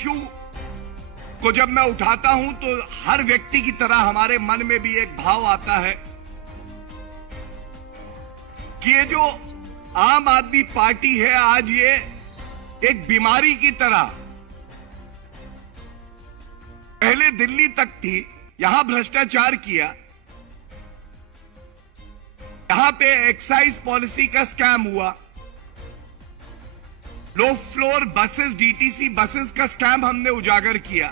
Issue को जब मैं उठाता हूं तो हर व्यक्ति की तरह हमारे मन में भी एक भाव आता है कि ये जो आम आदमी पार्टी है आज ये एक बीमारी की तरह पहले दिल्ली तक थी, यहां भ्रष्टाचार किया, यहां पे एक्साइज पॉलिसी का स्कैम हुआ, low floor buses DTC buses का स्कैम हमने उजागर किया,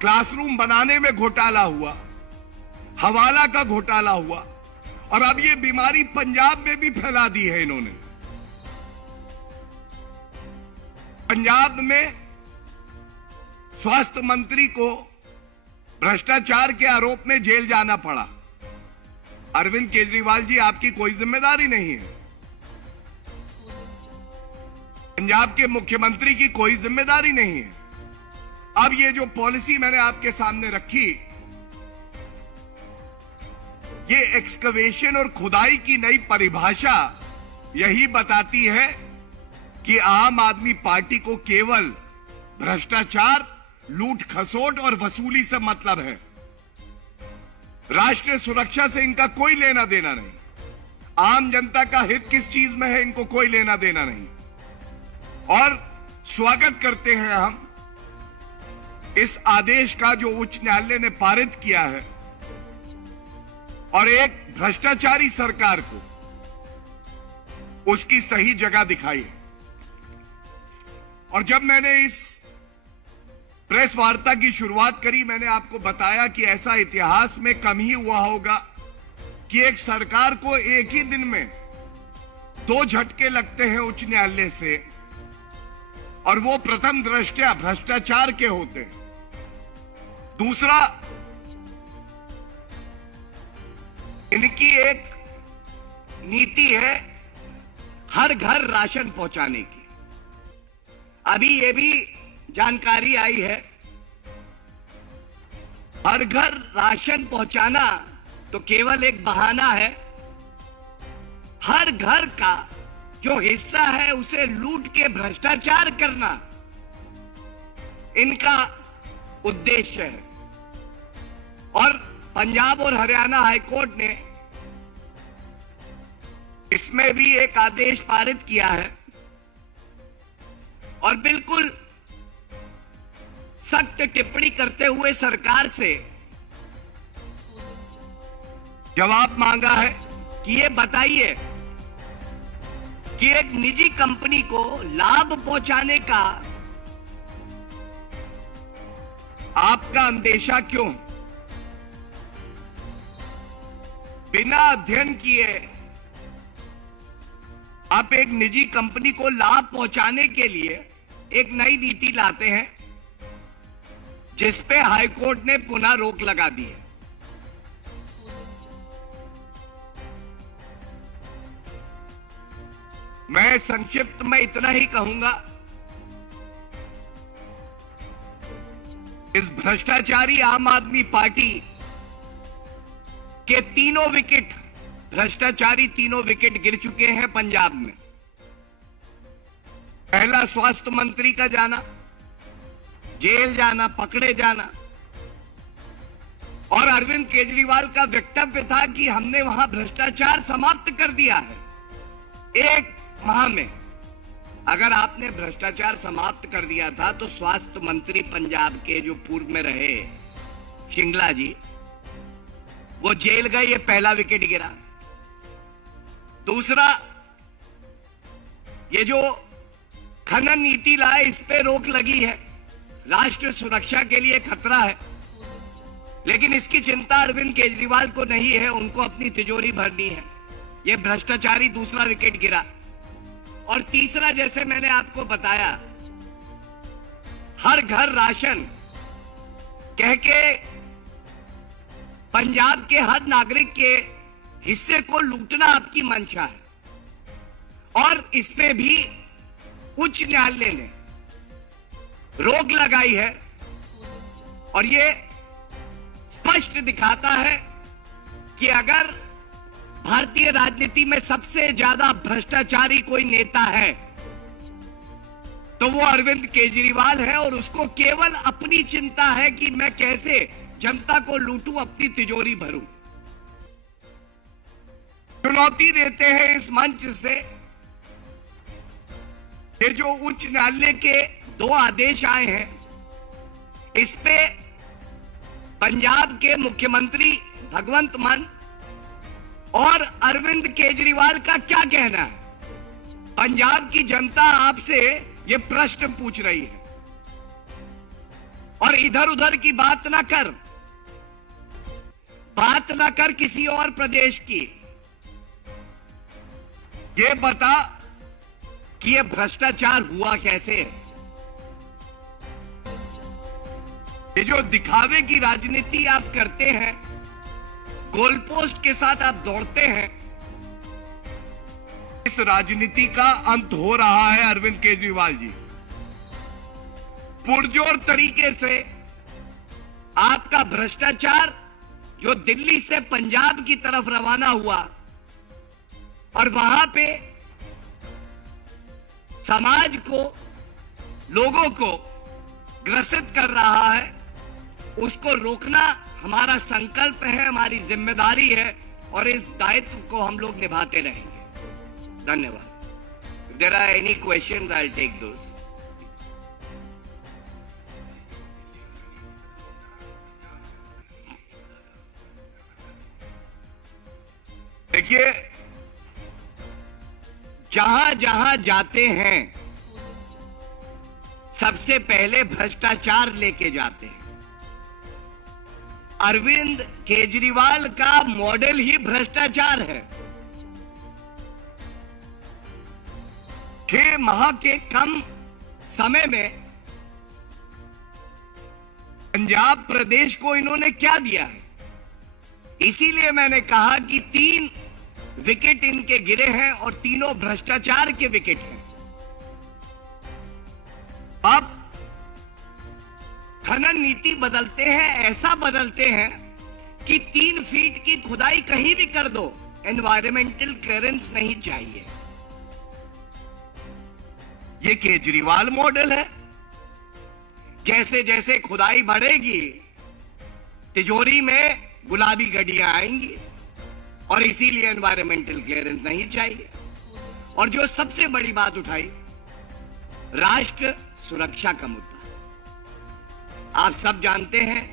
क्लासरूम बनाने में घोटाला हुआ, हवाला का घोटाला हुआ और अब ये बीमारी पंजाब में भी फैला दी है इन्होंने। पंजाब में स्वास्थ्य मंत्री को भ्रष्टाचार के आरोप में जेल जाना पड़ा। अरविंद केजरीवाल जी, आपकी कोई जिम्मेदारी नहीं है, पंजाब के मुख्यमंत्री की कोई जिम्मेदारी नहीं है। अब ये जो पॉलिसी मैंने आपके सामने रखी, ये एक्सकवेशन और खुदाई की नई परिभाषा यही बताती है कि आम आदमी पार्टी को केवल भ्रष्टाचार, लूट खसोट और वसूली से मतलब है। राष्ट्रीय सुरक्षा से इनका कोई लेना देना नहीं, आम जनता का हित किस चीज में है इनको कोई लेना देना नहीं। और स्वागत करते हैं हम इस आदेश का जो उच्च न्यायालय ने पारित किया है और एक भ्रष्टाचारी सरकार को उसकी सही जगह दिखाई है। और जब मैंने इस प्रेस वार्ता की शुरुआत करी, मैंने आपको बताया कि ऐसा इतिहास में कम ही हुआ होगा कि एक सरकार को एक ही दिन में 2 झटके लगते हैं उच्च न्यायालय से और वो प्रथम दृष्टया भ्रष्टाचार के होते हैं। दूसरा, इनकी एक नीति है हर घर राशन पहुंचाने की। अभी ये भी जानकारी आई है, हर घर राशन पहुंचाना तो केवल एक बहाना है, हर घर का जो हिस्सा है उसे लूट के भ्रष्टाचार करना इनका उद्देश्य है। और पंजाब और हरियाणा हाईकोर्ट ने इसमें भी एक आदेश पारित किया है और बिल्कुल सख्त टिप्पणी करते हुए सरकार से जवाब मांगा है कि ये बताइए कि एक निजी कंपनी को लाभ पहुंचाने का आपका अंदेशा क्यों? बिना अध्ययन किए आप एक निजी कंपनी को लाभ पहुंचाने के लिए एक नई नीति लाते हैं जिस पे हाईकोर्ट ने पुनः रोक लगा दी है। मैं संक्षिप्त में इतना ही कहूंगा, इस भ्रष्टाचारी आम आदमी पार्टी के तीनों विकेट, भ्रष्टाचारी तीनों विकेट गिर चुके हैं पंजाब में। पहला स्वास्थ्य मंत्री का जाना, जेल जाना, पकड़े जाना, और अरविंद केजरीवाल का वक्तव्य था कि हमने वहां भ्रष्टाचार समाप्त कर दिया है 1 माह में। अगर आपने भ्रष्टाचार समाप्त कर दिया था तो स्वास्थ्य मंत्री पंजाब के जो पूर्व में रहे शिंगला जी, वो जेल गए, ये पहला विकेट गिरा। दूसरा, ये जो खनन नीति लाए इस पे रोक लगी है, राष्ट्रीय सुरक्षा के लिए खतरा है, लेकिन इसकी चिंता अरविंद केजरीवाल को नहीं है, उनको अपनी तिजोरी भरनी है। ये भ्रष्टाचारी दूसरा विकेट गिरा। और तीसरा, जैसे मैंने आपको बताया, हर घर राशन कह के पंजाब के हर नागरिक के हिस्से को लूटना आपकी मंशा है और इस पे भी उच्च न्यायालय ने रोक लगाई है। और ये स्पष्ट दिखाता है कि अगर भारतीय राजनीति में सबसे ज्यादा भ्रष्टाचारी कोई नेता है तो वो अरविंद केजरीवाल है और उसको केवल अपनी चिंता है कि मैं कैसे जनता को लूटूं, अपनी तिजोरी भरूं। चुनौती देते हैं इस मंच से, ये जो उच्च न्यायालय के 2 आदेश आए हैं, इस पे पंजाब के मुख्यमंत्री भगवंत मान और अरविंद केजरीवाल का क्या कहना है? पंजाब की जनता आपसे ये प्रश्न पूछ रही है। और इधर उधर की बात ना कर किसी और प्रदेश की। ये बता कि ये भ्रष्टाचार हुआ कैसे। ये जो दिखावे की राजनीति आप करते हैं, गोलपोस्ट के साथ आप दौड़ते हैं, इस राजनीति का अंत हो रहा है अरविंद केजरीवाल जी। पुरजोर तरीके से आपका भ्रष्टाचार जो दिल्ली से पंजाब की तरफ रवाना हुआ और वहां पे समाज को, लोगों को ग्रसित कर रहा है, उसको रोकना हमारा संकल्प है, हमारी जिम्मेदारी है और इस दायित्व को हम लोग निभाते रहेंगे। धन्यवाद। If there are any questions, I'll take those. देखिए, जहां जहां जाते हैं सबसे पहले भ्रष्टाचार लेके जाते हैं। अरविंद केजरीवाल का मॉडल ही भ्रष्टाचार है। 6 माह के कम समय में पंजाब प्रदेश को इन्होंने क्या दिया है? इसीलिए मैंने कहा कि 3 विकेट इनके गिरे हैं और तीनों भ्रष्टाचार के विकेट हैं। अब खनन नीति बदलते हैं, ऐसा बदलते हैं कि 3 फीट की खुदाई कहीं भी कर दो, एनवायरमेंटल क्लियरेंस नहीं चाहिए। ये केजरीवाल मॉडल है। जैसे जैसे खुदाई बढ़ेगी, तिजोरी में गुलाबी गड्डियां आएंगी और इसीलिए एनवायरमेंटल क्लियरेंस नहीं चाहिए। और जो सबसे बड़ी बात उठाई, राष्ट्र सुरक्षा का मुद्दा। आप सब जानते हैं,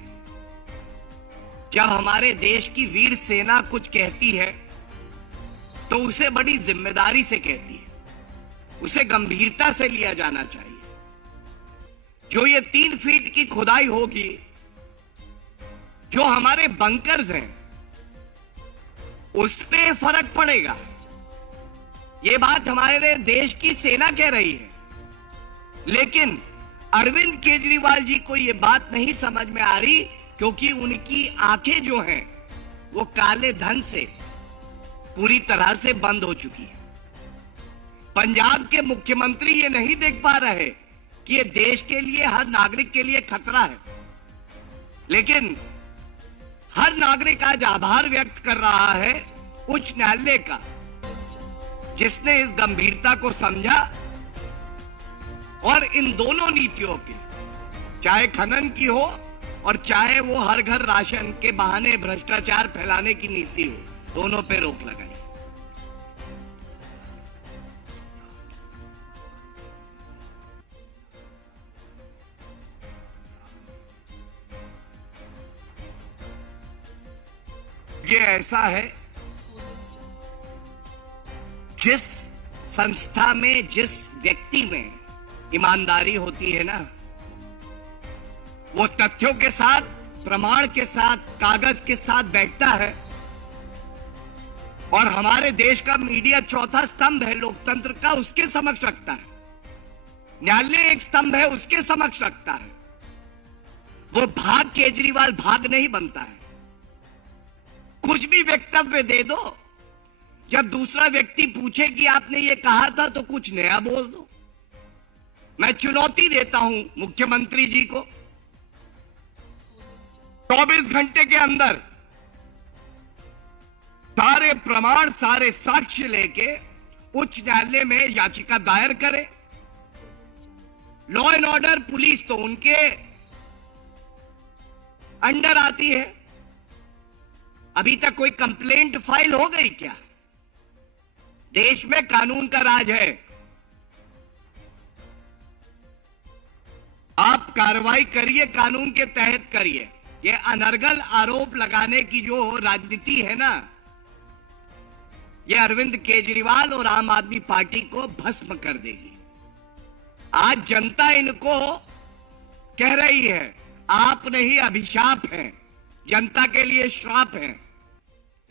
जब हमारे देश की वीर सेना कुछ कहती है तो उसे बड़ी जिम्मेदारी से कहती है, उसे गंभीरता से लिया जाना चाहिए। जो ये 3 फीट की खुदाई होगी, जो हमारे बंकर्स हैं, उस पे फर्क पड़ेगा। ये बात हमारे देश की सेना कह रही है, लेकिन अरविंद केजरीवाल जी को ये बात नहीं समझ में आ रही, क्योंकि उनकी आंखें जो हैं वो काले धन से पूरी तरह से बंद हो चुकी है। पंजाब के मुख्यमंत्री ये नहीं देख पा रहे कि ये देश के लिए, हर नागरिक के लिए खतरा है। लेकिन हर नागरिक आज आभार व्यक्त कर रहा है उच्च न्यायालय का, जिसने इस गंभीरता को समझा और इन दोनों नीतियों पे, चाहे खनन की हो और चाहे वो हर घर राशन के बहाने भ्रष्टाचार फैलाने की नीति हो, दोनों पे रोक लगाई। ये ऐसा है, जिस संस्था में, जिस व्यक्ति में ईमानदारी होती है ना, वो तथ्यों के साथ, प्रमाण के साथ, कागज के साथ बैठता है। और हमारे देश का मीडिया चौथा स्तंभ है लोकतंत्र का, उसके समक्ष रखता है। न्यायालय एक स्तंभ है, उसके समक्ष रखता है। वो भाग केजरीवाल भाग नहीं बनता है। कुछ भी वक्तव्य दे दो, जब दूसरा व्यक्ति पूछे कि आपने ये कहा था तो कुछ नया बोल दो। मैं चुनौती देता हूं मुख्यमंत्री जी को, 24 घंटे के अंदर सारे प्रमाण, सारे साक्ष्य लेके उच्च न्यायालय में याचिका दायर करें लॉ एंड ऑर्डर पुलिस तो उनके अंडर आती है। अभी तक कोई कंप्लेंट फाइल हो गई क्या? देश में कानून का राज है। आप कार्रवाई करिए, कानून के तहत करिए। ये अनर्गल आरोप लगाने की जो राजनीति है ना, ये अरविंद केजरीवाल और आम आदमी पार्टी को भस्म कर देगी। आज जनता इनको कह रही है, आप नहीं अभिशाप हैं, जनता के लिए श्राप है।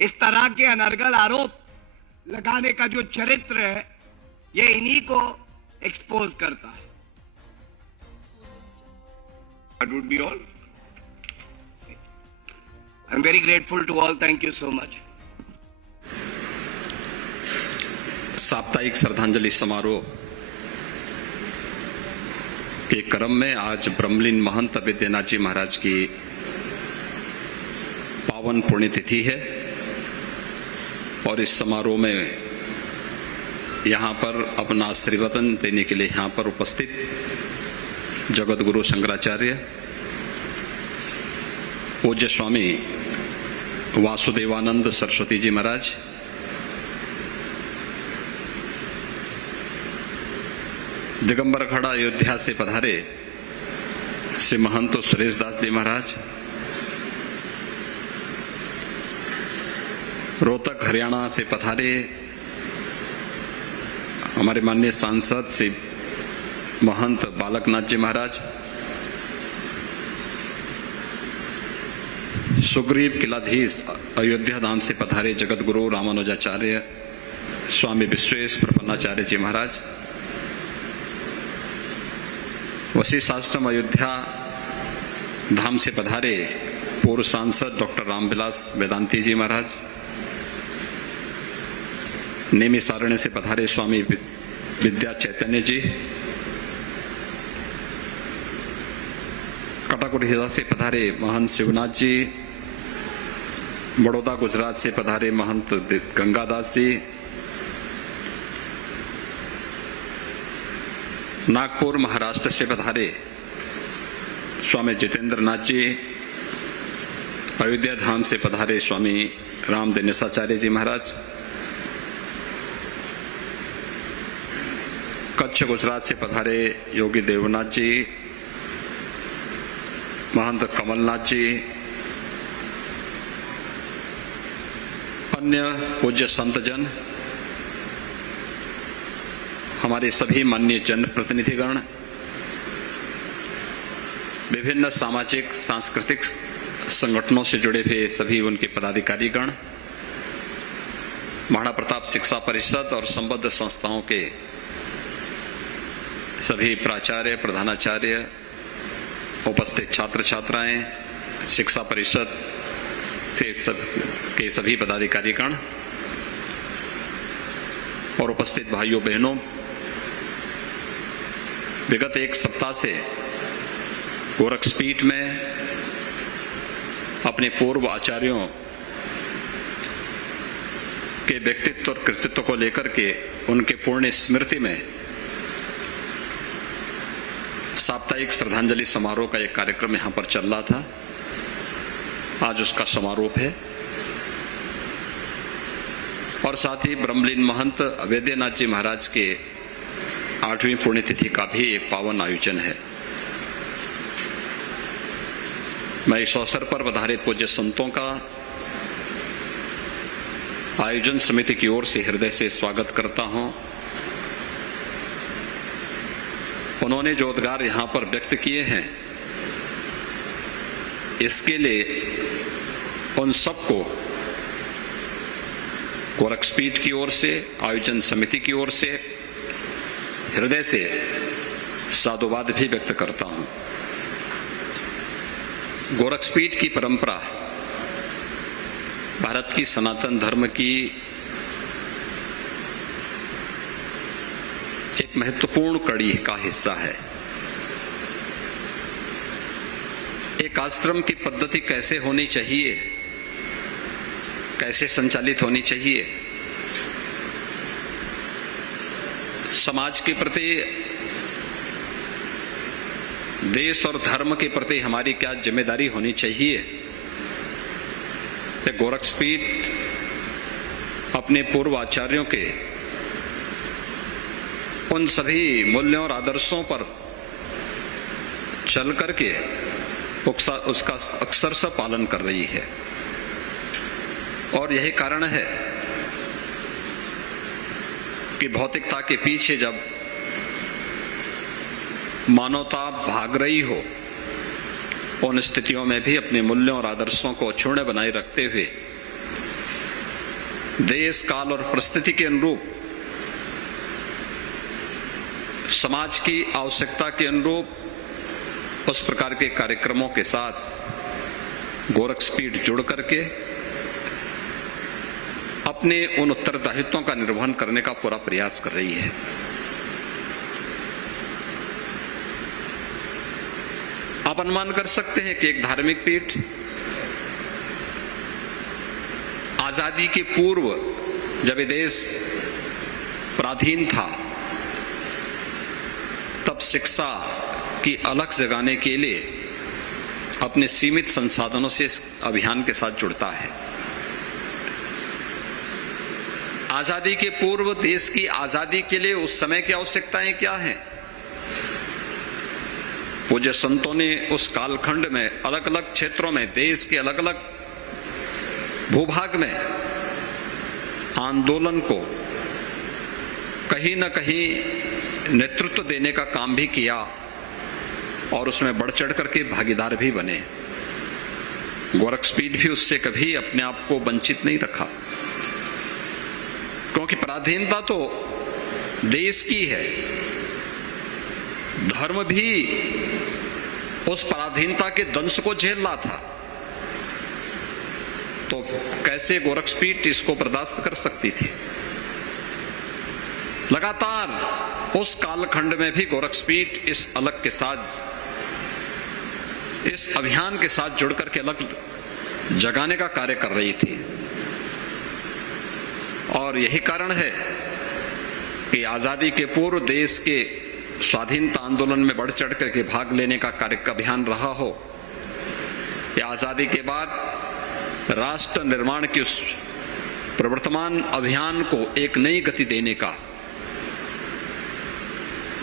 इस तरह के अनर्गल आरोप लगाने का जो चरित्र है, ये इन्हीं को एक्सपोज करता है। That would be all. I'm very grateful to all. Thank you so much. साप्ताहिक श्रद्धांजलि समारोह के क्रम में आज ब्रह्मलीन महंत अवेद्यनाथ जी महाराज की पावन पुण्यतिथि है और इस समारोह में यहां पर अपना आशीर्वचन देने के लिए यहां पर उपस्थित जगत गुरु शंकराचार्य, पूज्य स्वामी वासुदेवानंद सरस्वती जी महाराज, दिगंबर खड़ा अयोध्या से पधारे श्री महंत सुरेश दास जी महाराज, रोहतक हरियाणा से पधारे हमारे माननीय सांसद श्री महंत बालकनाथ जी महाराज, सुग्रीव किलाधीश अयोध्या धाम से पधारे जगत गुरु रामानुजाचार्य स्वामी विश्वेश प्रपन्नाचार्य जी महाराज, वशिष्ठ आश्रम अयोध्या धाम से पधारे पूर्व सांसद डॉक्टर रामविलास वेदांती जी महाराज, नेमी सारण्य से पधारे स्वामी विद्या चैतन्य जी, कटाकुटिया से पधारे महंत शिवनाथ जी, बड़ौदा गुजरात से पधारे महंत गंगादास जी, नागपुर महाराष्ट्र से पधारे स्वामी जितेंद्र नाथ जी, अयोध्या धाम से पधारे स्वामी राम दिनेशाचार्य जी महाराज, कच्छ गुजरात से पधारे योगी देवनाथ जी, महंत कमलनाथ जी, अन्य पूज्य संतजन, हमारे सभी माननीय जनप्रतिनिधिगण, विभिन्न सामाजिक सांस्कृतिक संगठनों से जुड़े हुए सभी उनके पदाधिकारीगण, महाराणा प्रताप शिक्षा परिषद और संबद्ध संस्थाओं के सभी प्राचार्य, प्रधानाचार्य, उपस्थित छात्र छात्राएं, शिक्षा परिषद के सभी पदाधिकारीगण और उपस्थित भाइयों बहनों, विगत एक सप्ताह से गोरक्षपीठ में अपने पूर्व आचार्यों के व्यक्तित्व और कृतित्व को लेकर के उनके पुण्य स्मृति में साप्ताहिक श्रद्धांजलि समारोह का एक कार्यक्रम यहां पर चल रहा था। आज उसका समारोह है और साथ ही ब्रह्मलीन महंत अवेद्यनाथ जी महाराज के 8वीं पुण्यतिथि का भी एक पावन आयोजन है। मैं इस अवसर पर पधारे पूज्य संतों का आयोजन समिति की ओर से हृदय से स्वागत करता हूं। उन्होंने जो उद्गार यहां पर व्यक्त किए हैं, इसके लिए उन सबको गोरक्षपीठ की ओर से, आयोजन समिति की ओर से हृदय से साधुवाद भी व्यक्त करता हूं। गोरक्षपीठ की परंपरा भारत की सनातन धर्म की एक महत्वपूर्ण कड़ी का हिस्सा है। एक आश्रम की पद्धति कैसे होनी चाहिए, कैसे संचालित होनी चाहिए, समाज के प्रति देश और धर्म के प्रति हमारी क्या जिम्मेदारी होनी चाहिए। गोरक्षपीठ अपने पूर्व आचार्यों के उन सभी मूल्यों और आदर्शों पर चल करके उसका अक्सर से पालन कर रही है, और यही कारण है कि भौतिकता के पीछे जब मानवता भाग रही हो, उन स्थितियों में भी अपने मूल्यों और आदर्शों को अक्षुण्ण बनाए रखते हुए देश, काल और परिस्थिति के अनुरूप, समाज की आवश्यकता के अनुरूप उस प्रकार के कार्यक्रमों के साथ गोरक्षपीठ जुड़ करके अपने उन उत्तरदायित्वों का निर्वहन करने का पूरा प्रयास कर रही है। आप अनुमान कर सकते हैं कि एक धार्मिक पीठ आजादी के पूर्व, जब ये देश पराधीन था, तब शिक्षा की अलख जगाने के लिए अपने सीमित संसाधनों से इस अभियान के साथ जुड़ता है। आजादी के पूर्व देश की आजादी के लिए उस समय की आवश्यकताएं क्या हैं? पूज्य संतों ने उस कालखंड में अलग अलग क्षेत्रों में, देश के अलग अलग भूभाग में आंदोलन को कहीं न कहीं नेतृत्व देने का काम भी किया और उसमें बढ़ चढ़ करके भागीदार भी बने। गोरक्षपीठ भी उससे कभी अपने आप को वंचित नहीं रखा, क्योंकि पराधीनता तो देश की है, धर्म भी उस पराधीनता के दंश को झेल रहा था, तो कैसे गोरक्षपीठ इसको बर्दाश्त कर सकती थी। लगातार उस कालखंड में भी गोरक्षपीठ इस अलग के साथ, इस अभियान के साथ जुड़कर के अलग जगाने का कार्य कर रही थी, और यही कारण है कि आजादी के पूर्व देश के स्वाधीनता आंदोलन में बढ़ चढ़ करके भाग लेने का कार्य का अभियान रहा हो, या आजादी के बाद राष्ट्र निर्माण के उस प्रवर्तमान अभियान को एक नई गति देने का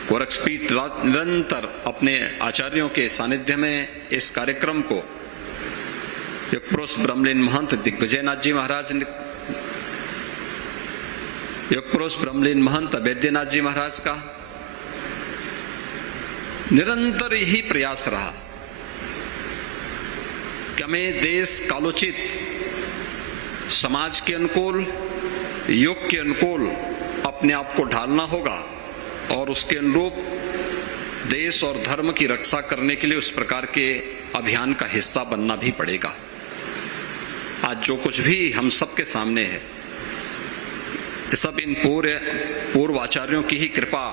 गोरक्षपीठ निरंतर अपने आचार्यों के सानिध्य में इस कार्यक्रम को युगपुरुष ब्रह्मलीन महंत दिग्विजयनाथ जी महाराज ने, युगपुरुष ब्रह्मलीन महंत अभेद्यनाथ जी महाराज का निरंतर यही प्रयास रहा कि हमें देश कालोचित, समाज के अनुकूल, युग के अनुकूल अपने आप को ढालना होगा, और उसके अनुरूप देश और धर्म की रक्षा करने के लिए उस प्रकार के अभियान का हिस्सा बनना भी पड़ेगा। आज जो कुछ भी हम सबके सामने है, सब इन पूर्व आचार्यों की ही कृपा,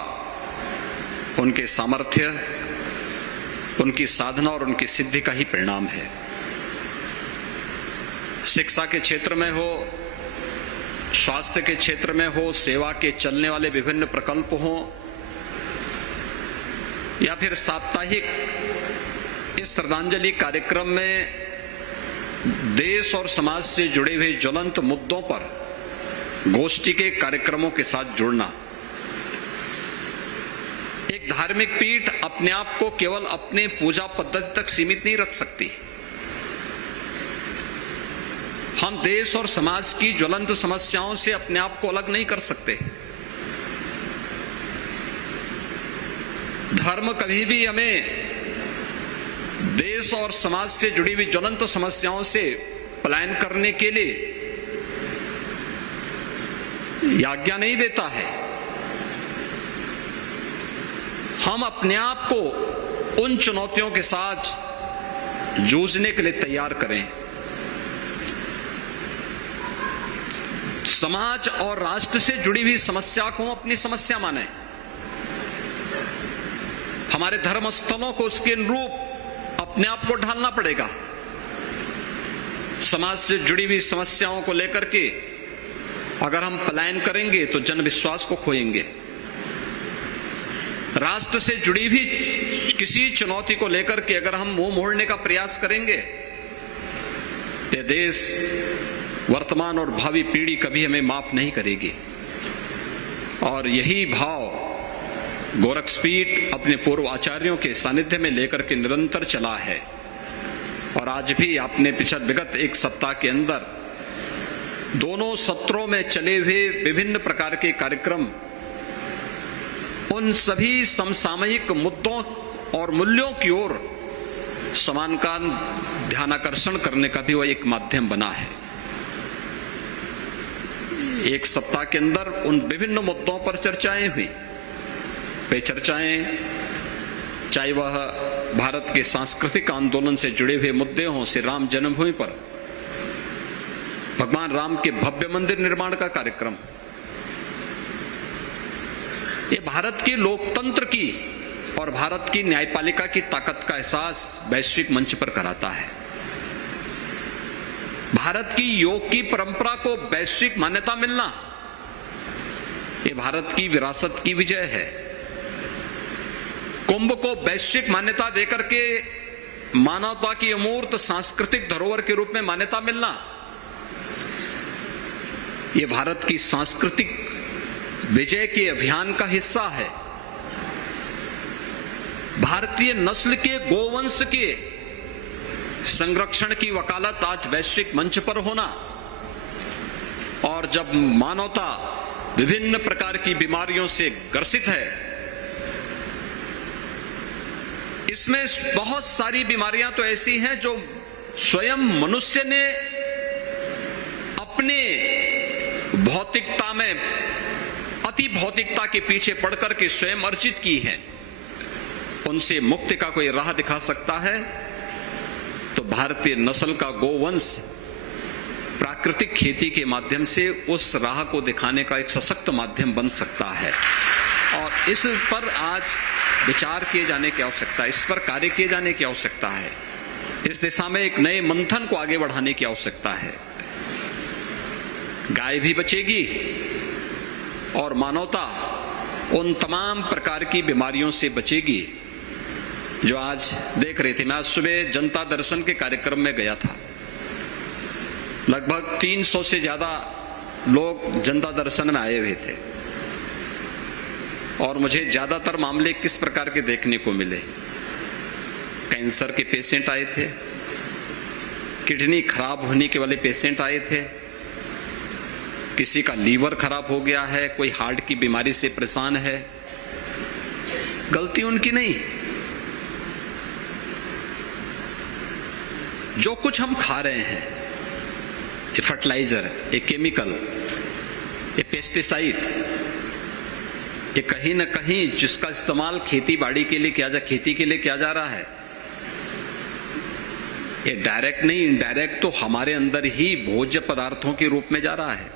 उनके सामर्थ्य, उनकी साधना और उनकी सिद्धि का ही परिणाम है। शिक्षा के क्षेत्र में हो, स्वास्थ्य के क्षेत्र में हो, सेवा के चलने वाले विभिन्न प्रकल्प हो, या फिर साप्ताहिक इस श्रद्धांजलि कार्यक्रम में देश और समाज से जुड़े हुए ज्वलंत मुद्दों पर गोष्ठी के कार्यक्रमों के साथ जुड़ना। एक धार्मिक पीठ अपने आप को केवल अपने पूजा पद्धति तक सीमित नहीं रख सकती। हम देश और समाज की ज्वलंत समस्याओं से अपने आप को अलग नहीं कर सकते। धर्म कभी भी हमें देश और समाज से जुड़ी हुई ज्वलंत समस्याओं से पलायन करने के लिए आज्ञा नहीं देता है। हम अपने आप को उन चुनौतियों के साथ जूझने के लिए तैयार करें। समाज और राष्ट्र से जुड़ी हुई समस्या को अपनी समस्या माने, हमारे धर्म स्थलों को उसके अनुरूप अपने आप को ढालना पड़ेगा। समाज से जुड़ी हुई समस्याओं को लेकर के अगर हम पलायन करेंगे तो जन विश्वास को खोएंगे। राष्ट्र से जुड़ी भी किसी चुनौती को लेकर के अगर हम मुंह मोड़ने का प्रयास करेंगे तो देश, वर्तमान और भावी पीढ़ी कभी हमें माफ नहीं करेगी। और यही भाव गोरक्षपीठ अपने पूर्व आचार्यों के सानिध्य में लेकर के निरंतर चला है। और आज भी आपने विगत एक सप्ताह के अंदर दोनों सत्रों में चले हुए विभिन्न प्रकार के कार्यक्रम उन सभी समसामयिक मुद्दों और मूल्यों की ओर समान का ध्यानाकर्षण करने का भी वह एक माध्यम बना है। एक सप्ताह के अंदर उन विभिन्न मुद्दों पर चर्चाएं हुई। वे चर्चाएं चाहे वह भारत के सांस्कृतिक आंदोलन से जुड़े हुए मुद्दे हों, श्री राम जन्मभूमि पर भगवान राम के भव्य मंदिर निर्माण का कार्यक्रम, ये भारत के लोकतंत्र की और भारत की न्यायपालिका की ताकत का एहसास वैश्विक मंच पर कराता है। भारत की योग की परंपरा को वैश्विक मान्यता मिलना, ये भारत की विरासत की विजय है। कुंभ को वैश्विक मान्यता देकर के मानवता की अमूर्त सांस्कृतिक धरोहर के रूप में मान्यता मिलना, ये भारत की सांस्कृतिक विजय के अभियान का हिस्सा है। भारतीय नस्ल के गोवंश के संरक्षण की वकालत आज वैश्विक मंच पर होना, और जब मानवता विभिन्न प्रकार की बीमारियों से ग्रसित है, इसमें बहुत सारी बीमारियां तो ऐसी हैं जो स्वयं मनुष्य ने अपने भौतिकता में अति भौतिकता के पीछे पड़कर के स्वयं अर्जित की है। उनसे मुक्ति का कोई राह दिखा सकता है तो भारतीय नस्ल का गोवंश प्राकृतिक खेती के माध्यम से उस राह को दिखाने का एक सशक्त माध्यम बन सकता है। और इस पर आज विचार किए जाने की आवश्यकता है, इस पर कार्य किए जाने की आवश्यकता है। इस दिशा में एक नए मंथन को आगे बढ़ाने की आवश्यकता है। गाय भी बचेगी और मानवता उन तमाम प्रकार की बीमारियों से बचेगी जो आज देख रहे थे। मैं आज सुबह जनता दर्शन के कार्यक्रम में गया था। लगभग 300 से ज्यादा लोग जनता दर्शन में आए हुए थे और मुझे ज्यादातर मामले किस प्रकार के देखने को मिले। कैंसर के पेशेंट आए थे, किडनी खराब होने के वाले पेशेंट आए थे, किसी का लीवर खराब हो गया है, कोई हार्ट की बीमारी से परेशान है। गलती उनकी नहीं। जो कुछ हम खा रहे हैं, ये फर्टिलाइजर, ये केमिकल, ये पेस्टिसाइड, ये कहीं ना कहीं जिसका इस्तेमाल खेती बाड़ी के लिए खेती के लिए किया जा रहा है, ये डायरेक्ट नहीं इनडायरेक्ट तो हमारे अंदर ही भोज्य पदार्थों के रूप में जा रहा है।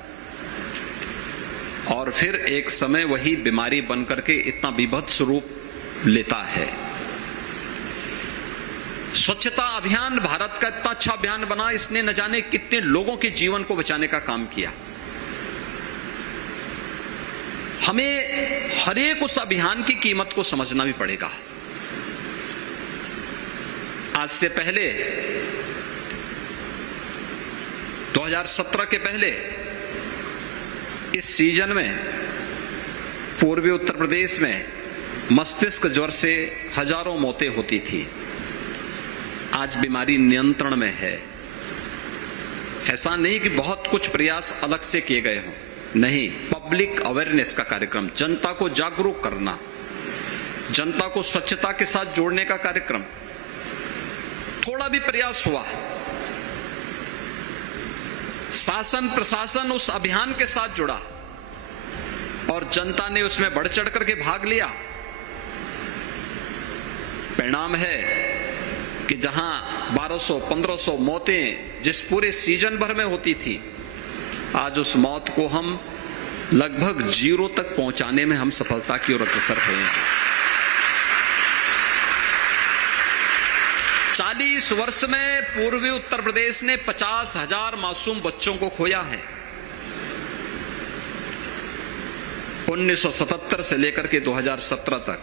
और फिर एक समय वही बीमारी बनकर के इतना विभत्स रूप लेता है। स्वच्छता अभियान भारत का इतना अच्छा अभियान बना, इसने न जाने कितने लोगों के जीवन को बचाने का काम किया। हमें हर एक उस अभियान की कीमत को समझना भी पड़ेगा। आज से पहले 2017 के पहले इस सीजन में पूर्वी उत्तर प्रदेश में मस्तिष्क ज्वर से हजारों मौतें होती थी। आज बीमारी नियंत्रण में है। ऐसा नहीं कि बहुत कुछ प्रयास अलग से किए गए हों, नहीं, पब्लिक अवेयरनेस का कार्यक्रम, जनता को जागरूक करना, जनता को स्वच्छता के साथ जोड़ने का कार्यक्रम, थोड़ा भी प्रयास हुआ। शासन प्रशासन उस अभियान के साथ जुड़ा और जनता ने उसमें बढ़ चढ़ करके भाग लिया। परिणाम है कि जहां 1200-1500 मौतें जिस पूरे सीजन भर में होती थी, आज उस मौत को हम लगभग 0 तक पहुंचाने में हम सफलता की ओर अग्रसर हुए हैं। 40 वर्ष में पूर्वी उत्तर प्रदेश ने 50,000 मासूम बच्चों को खोया है। 1977 से लेकर के 2017 तक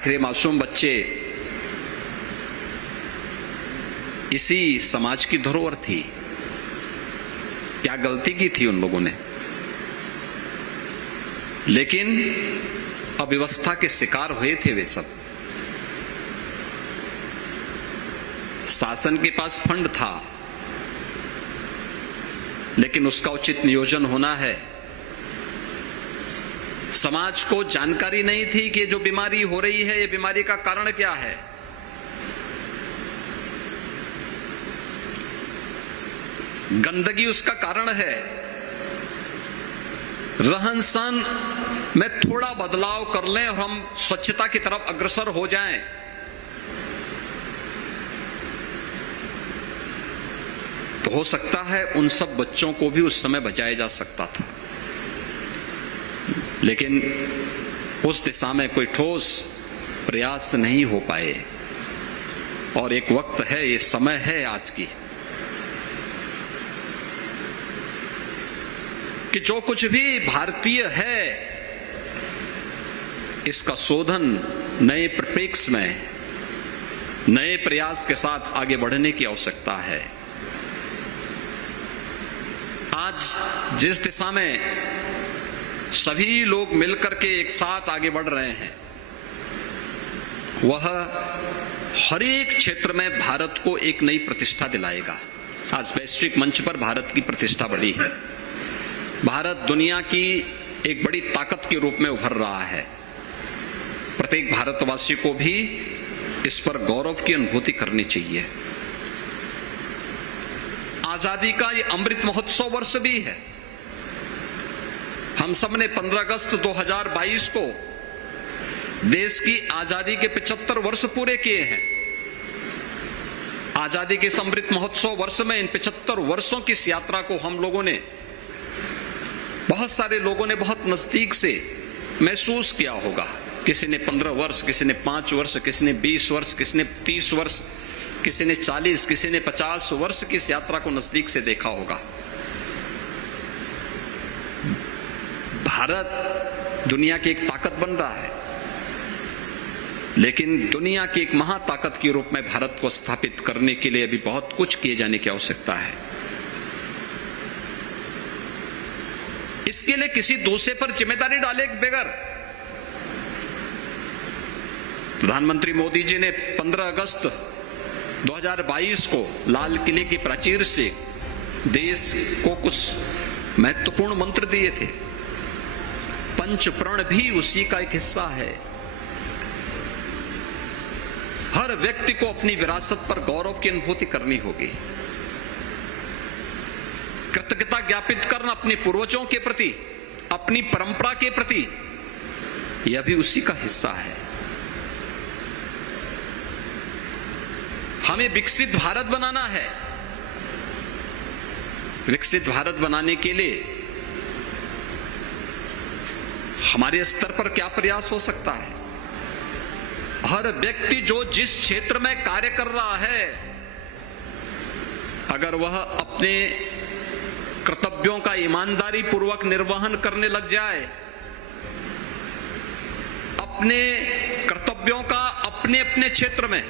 आखिर मासूम बच्चे इसी समाज की धरोहर थी। क्या गलती की थी उन लोगों ने? लेकिन अव्यवस्था के शिकार हुए थे वे सब। शासन के पास फंड था, लेकिन उसका उचित नियोजन होना है। समाज को जानकारी नहीं थी कि जो बीमारी हो रही है, ये बीमारी का कारण क्या है। गंदगी उसका कारण है। रहन सहन में थोड़ा बदलाव कर लें और हम स्वच्छता की तरफ अग्रसर हो जाएं, तो हो सकता है उन सब बच्चों को भी उस समय बचाया जा सकता था। लेकिन उस दिशा में कोई ठोस प्रयास नहीं हो पाए। और एक वक्त है, ये समय है आज की, कि जो कुछ भी भारतीय है इसका शोधन नए परिप्रेक्ष्य में, नए प्रयास के साथ आगे बढ़ने की आवश्यकता है। आज जिस दिशा में सभी लोग मिलकर के एक साथ आगे बढ़ रहे हैं, वह हर एक क्षेत्र में भारत को एक नई प्रतिष्ठा दिलाएगा। आज वैश्विक मंच पर भारत की प्रतिष्ठा बढ़ी है। भारत दुनिया की एक बड़ी ताकत के रूप में उभर रहा है। प्रत्येक भारतवासी को भी इस पर गौरव की अनुभूति करनी चाहिए। आजादी का ये अमृत महोत्सव वर्ष भी है। हम सब ने 15 अगस्त 2022 को देश की आजादी के 75 वर्ष पूरे किए हैं। आजादी के इस अमृत महोत्सव वर्ष में इन 75 वर्षों की इस यात्रा को हम लोगों ने, बहुत सारे लोगों ने बहुत नजदीक से महसूस किया होगा। किसी ने 15 वर्ष, किसी ने 5 वर्ष, किसी ने 20 वर्ष, किसी ने 30 वर्ष, किसी ने 40, किसी ने 50 वर्ष की इस यात्रा को नजदीक से देखा होगा। भारत दुनिया की एक ताकत बन रहा है, लेकिन दुनिया की एक महाताकत के रूप में भारत को स्थापित करने के लिए अभी बहुत कुछ किए जाने की आवश्यकता है। इसके लिए किसी दूसरे पर जिम्मेदारी डाले बगैर प्रधानमंत्री मोदी जी ने 15 अगस्त 2022 को लाल किले की प्राचीर से देश को कुछ महत्वपूर्ण मंत्र दिए थे। पंच प्रण भी उसी का एक हिस्सा है। हर व्यक्ति को अपनी विरासत पर गौरव की अनुभूति करनी होगी। कृतज्ञता ज्ञापित करना अपने पूर्वजों के प्रति, अपनी परंपरा के प्रति, यह भी उसी का हिस्सा है। हमें विकसित भारत बनाना है। विकसित भारत बनाने के लिए हमारे स्तर पर क्या प्रयास हो सकता है? हर व्यक्ति जो जिस क्षेत्र में कार्य कर रहा है, अगर वह अपने कर्तव्यों का ईमानदारी पूर्वक निर्वहन करने लग जाए, अपने कर्तव्यों का अपने अपने क्षेत्र में,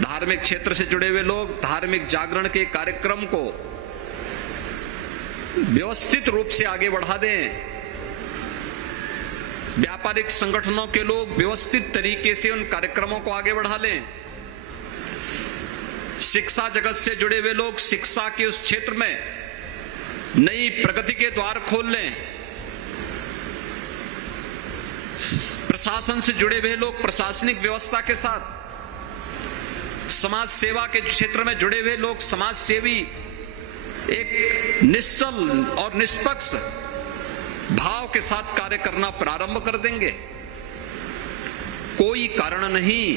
धार्मिक क्षेत्र से जुड़े हुए लोग धार्मिक जागरण के कार्यक्रम को व्यवस्थित रूप से आगे बढ़ा दें, व्यापारिक संगठनों के लोग व्यवस्थित तरीके से उन कार्यक्रमों को आगे बढ़ा लें, शिक्षा जगत से जुड़े हुए लोग शिक्षा के उस क्षेत्र में नई प्रगति के द्वार खोल लें, प्रशासन से जुड़े हुए लोग प्रशासनिक व्यवस्था के साथ, समाज सेवा के क्षेत्र में जुड़े हुए लोग समाज सेवी एक निश्चल और निष्पक्ष भाव के साथ कार्य करना प्रारंभ कर देंगे। कोई कारण नहीं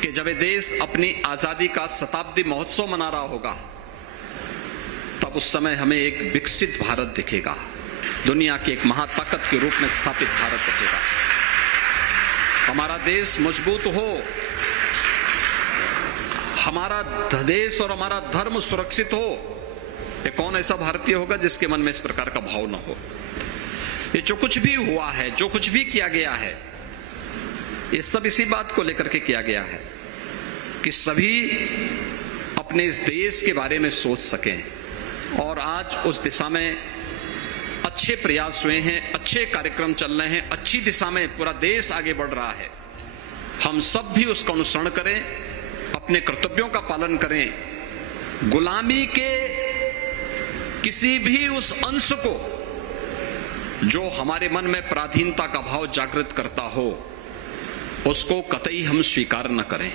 कि जब देश अपनी आजादी का शताब्दी महोत्सव मना रहा होगा, तब उस समय हमें एक विकसित भारत दिखेगा, दुनिया की एक महाताकत के रूप में स्थापित भारत दिखेगा। हमारा देश मजबूत हो, हमारा देश और हमारा धर्म सुरक्षित हो, ये कौन ऐसा भारतीय होगा जिसके मन में इस प्रकार का भाव न हो? ये जो कुछ भी हुआ है, जो कुछ भी किया गया है, ये सब इसी बात को लेकर के किया गया है कि सभी अपने इस देश के बारे में सोच सकें। और आज उस दिशा में अच्छे प्रयास हुए हैं, अच्छे कार्यक्रम चल रहे हैं, अच्छी दिशा में पूरा देश आगे बढ़ रहा है। हम सब भी उसका अनुसरण करें, अपने कर्तव्यों का पालन करें। गुलामी के किसी भी उस अंश को जो हमारे मन में पराधीनता का भाव जागृत करता हो, उसको कतई हम स्वीकार न करें।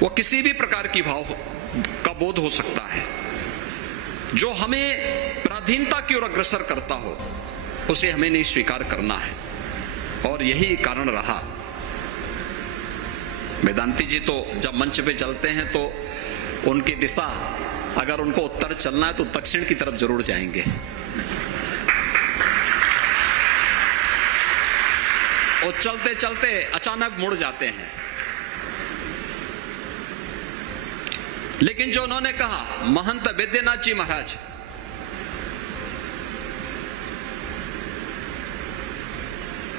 वो किसी भी प्रकार की भाव का बोध हो सकता है, जो हमें पराधीनता की ओर अग्रसर करता हो, उसे हमें नहीं स्वीकार करना है। और यही कारण रहा। वेदांती जी तो जब मंच पे चलते हैं तो उनकी दिशा, अगर उनको उत्तर चलना है तो दक्षिण की तरफ जरूर जाएंगे। और चलते चलते अचानक मुड़ जाते हैं। लेकिन जो उन्होंने कहा, महंत वैद्यनाथ जी महाराज,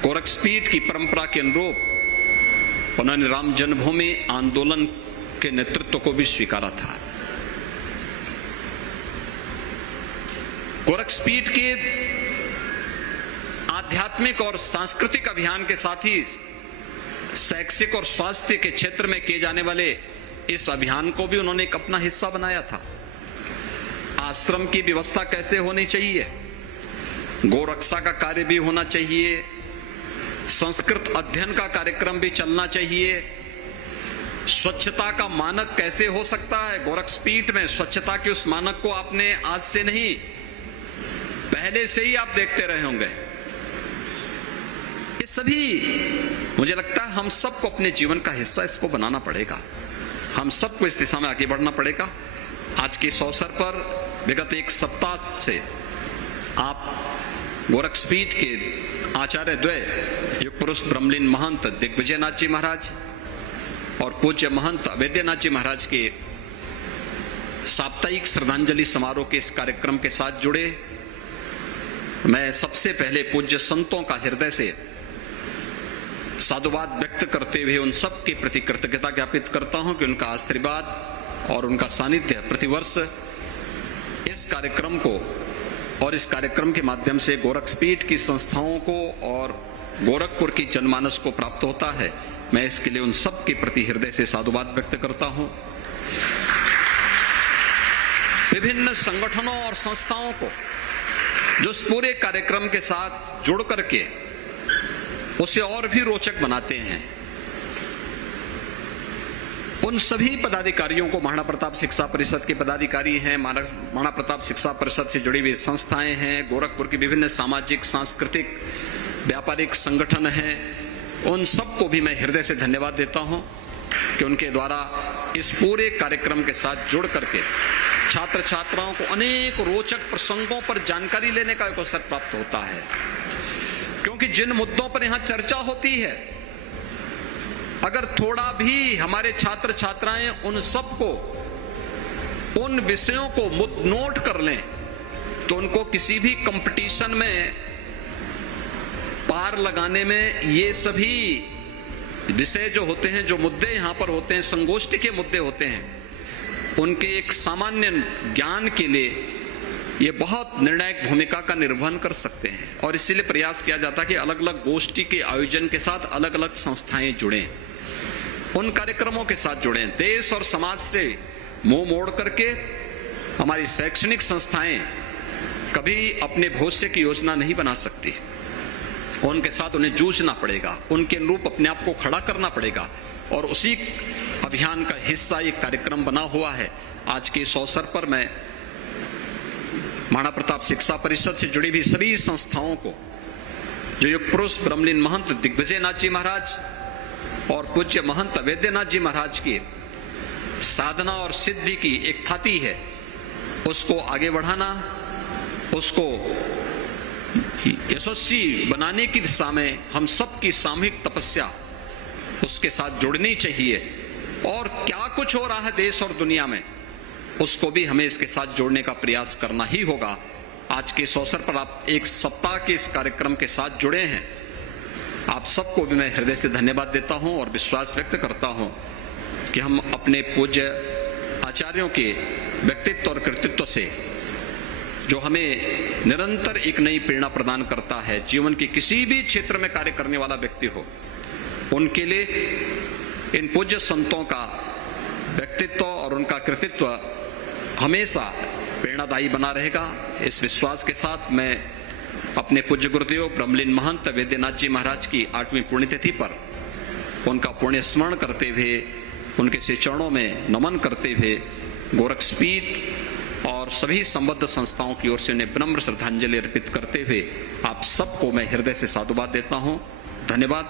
गोरक्षपीठ की परंपरा के अनुरूप उन्होंने राम जन्मभूमि आंदोलन के नेतृत्व को भी स्वीकारा था। गोरक्षपीठ के आध्यात्मिक और सांस्कृतिक अभियान के साथ ही शैक्षिक और स्वास्थ्य के क्षेत्र में किए जाने वाले इस अभियान को भी उन्होंने एक अपना हिस्सा बनाया था। आश्रम की व्यवस्था कैसे होनी चाहिए, गोरक्षा का कार्य भी होना चाहिए, संस्कृत अध्ययन का कार्यक्रम भी चलना चाहिए, स्वच्छता का मानक कैसे हो सकता है। गोरक्षपीठ में स्वच्छता के उस मानक को आपने आज से नहीं, पहले से ही आप देखते रहे होंगे। ये सभी मुझे लगता है हम सबको अपने जीवन का हिस्सा इसको बनाना पड़ेगा। हम सबको इस दिशा में आगे बढ़ना पड़ेगा। आज के इस अवसर पर विगत एक सप्ताह से आप गोरक्षपीठ के आचार्य द्वय युग पुरुष ब्रह्मलीन महंत दिग्विजयनाथ जी महाराज और पूज्य महंत वैद्यनाथ जी महाराज के साप्ताहिक श्रद्धांजलि समारोह के इस कार्यक्रम के साथ जुड़े। मैं सबसे पहले पूज्य संतों का हृदय से साधुवाद व्यक्त करते हुए उन सब के प्रति कृतज्ञता ज्ञापित करता हूं कि उनका आशीर्वाद और उनका सानिध्य प्रतिवर्ष इस कार्यक्रम को और इस कार्यक्रम के माध्यम से गोरक्षपीठ की संस्थाओं को और गोरखपुर की जनमानस को प्राप्त होता है। मैं इसके लिए उन सब के प्रति हृदय से साधुवाद व्यक्त करता हूं। विभिन्न संगठनों और संस्थाओं को जो इस पूरे कार्यक्रम के साथ जुड़ करके उसे और भी रोचक बनाते हैं, उन सभी पदाधिकारियों को, महाराणा प्रताप शिक्षा परिषद के पदाधिकारी हैं, महाराणा प्रताप शिक्षा परिषद से जुड़ी हुई संस्थाएं हैं, गोरखपुर की विभिन्न सामाजिक, सांस्कृतिक, व्यापारिक संगठन हैं, उन सबको भी मैं हृदय से धन्यवाद देता हूं कि उनके द्वारा इस पूरे कार्यक्रम के साथ जुड़ करके छात्र छात्राओं को अनेक रोचक प्रसंगों पर जानकारी लेने का एक अवसर प्राप्त होता है। क्योंकि जिन मुद्दों पर यहां चर्चा होती है, अगर थोड़ा भी हमारे छात्र छात्राएं उन सबको, उन विषयों को नोट कर लें, तो उनको किसी भी कंपटीशन में पार लगाने में ये सभी विषय जो होते हैं, जो मुद्दे यहां पर होते हैं, संगोष्ठी के मुद्दे होते हैं, उनके एक सामान्य ज्ञान के लिए ये बहुत निर्णायक भूमिका का निर्वहन कर सकते हैं। और इसीलिए प्रयास किया जाता है कि अलग अलग गोष्ठी के आयोजन के साथ अलग अलग संस्थाएं जुड़ें, उन कार्यक्रमों के साथ जुड़ें। देश और समाज से मुंह मोड़ करके हमारी शैक्षणिक संस्थाएं कभी अपने भविष्य की योजना नहीं बना सकती। उनके साथ उन्हें जूझना पड़ेगा, उनके अनुरूप अपने आप को खड़ा करना पड़ेगा। और उसी अभियान का हिस्सा एक कार्यक्रम बना हुआ है। आज के इस अवसर पर मैं महाराणा प्रताप शिक्षा परिषद से जुड़ी हुई सभी संस्थाओं को, जो युग पुरुष ब्रह्मलीन महंत दिग्विजयनाथ जी महाराज और पूज्य महंत वैद्यनाथ जी महाराज की साधना और सिद्धि की एक थाती है, उसको आगे बढ़ाना, उसको यशस्वी बनाने की दिशा में हम सबकी सामूहिक तपस्या उसके साथ जुड़नी चाहिए। और क्या कुछ हो रहा है देश और दुनिया में, उसको भी हमें इसके साथ जोड़ने का प्रयास करना ही होगा। आज के इस अवसर पर आप एक सप्ताह के इस कार्यक्रम के साथ जुड़े हैं। आप सबको भी मैं हृदय से धन्यवाद देता हूं और विश्वास व्यक्त करता हूं कि हम अपने पूज्य आचार्यों के व्यक्तित्व और कृतित्व से, जो हमें निरंतर एक नई प्रेरणा प्रदान करता है, जीवन के किसी भी क्षेत्र में कार्य करने वाला व्यक्ति हो, उनके लिए इन पूज्य संतों का व्यक्तित्व और उनका कृतित्व हमेशा प्रेरणादायी बना रहेगा। इस विश्वास के साथ मैं अपने पूज्य गुरुदेव ब्रह्मलीन महंत वैद्यनाथ जी महाराज की 8वीं पुण्यतिथि पर उनका पुण्य स्मरण करते हुए, उनके श्री चरणों में नमन करते हुए गोरक्षपीठ और सभी संबद्ध संस्थाओं की ओर से उन्हें विनम्र श्रद्धांजलि अर्पित करते हुए आप सबको मैं हृदय से साधुवाद देता हूं। धन्यवाद।